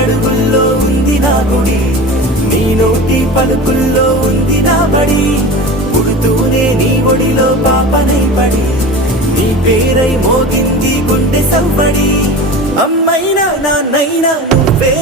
అడుగుల్లో ఉంది నా గుడి, నీ నోటి పలుకుల్లో ఉంది నా బడి. పుడుతూనే నీ ఒడిలో పాపనై పడి, నీ పేరై మోగింది గుండె సవ్వడి. అమ్మైనా నాన్నైనా నువ్వే